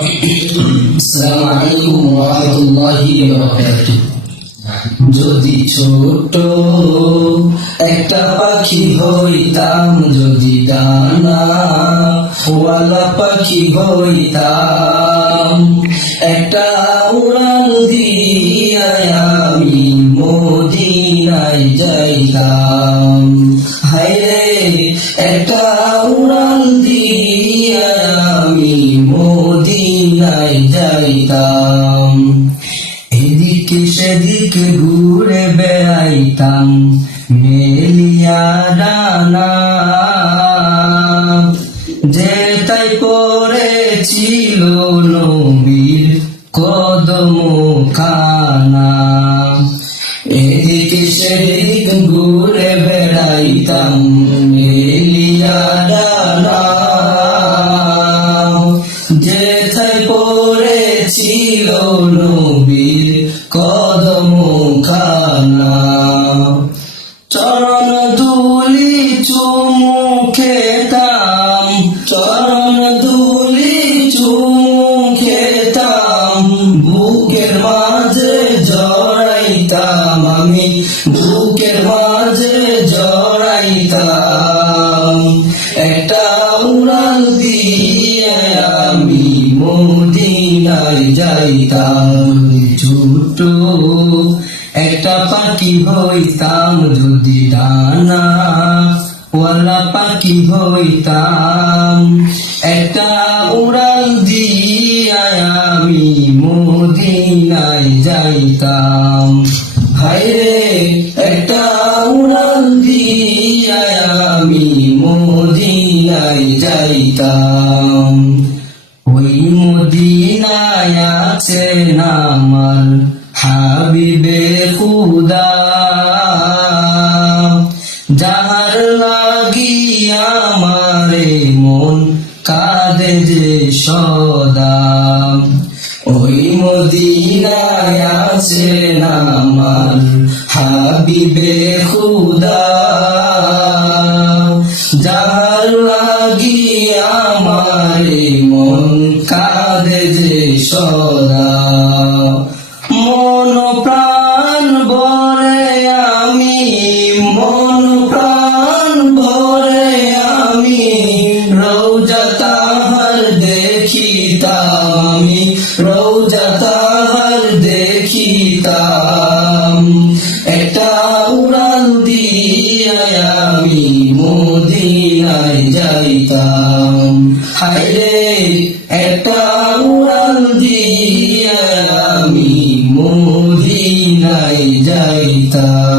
আসসালামু আলাইকুম ওয়া রাহমাতুল্লাহি ওয়া বারাকাতুহু। যদি ছোট একটা পাখি হইতাম, যদি ডানা ওয়ালা পাখি হইতাম, একটা উড়াল দিয়া আমি মদিনায় যাইতাম। হায়রে একটা উড়াল দিয়া আমি মদিনায় যাইতাম। এদিকে সেদিকে ঘুরে বেড়াইতাম মেলিয়া ডানা, যেটাই পড়েছিল নবীর কদম খানা। এদিকে সেদিকে ঘুরে বেড়াইতাম মেলিয়া ডানা, যেটাই পড়েছিল নবীর কদম খানা। চরণ ধুলি চুমু খেতাম, চরণ ধুলি চুমু খেতাম, বুকের মাঝে জড়াইতাম আমি, বুকের মাঝে জড়াইতাম। একটা উড়াল দিয়ে আমি মদিনায় যাইতাম। ছোট একটা পাখি হইতাম, যদি ডানা ওয়ালা পাখি হইতাম, একটা উড়াল দিয়া আমি মদিনায় যাইতাম। হায়রে একটা উড়াল দিয়া আমি মদিনায় যাইতাম। ওই মদিনায় আছেন আমার হাবিবে খুদা, যাহার লাগিয়া আমারে মন কাঁদে যে সদা। ওই মদিনায় আছেন আমার হাবিবে খুদা, যাহার লাগিয়া আমারে মন কাঁদে যে সদা। মন প্রাণ ভরে আমি, মন প্রাণ ভরে আমি রওজা তাহার দেখিতাম, আমি রওজা তাহার দেখিতাম। একটা উড়াল দিয়া আমি মদিনায় যাইতাম। হায়রে একটা উড়াল দিয়া আমি মদিনায় যাইতাম।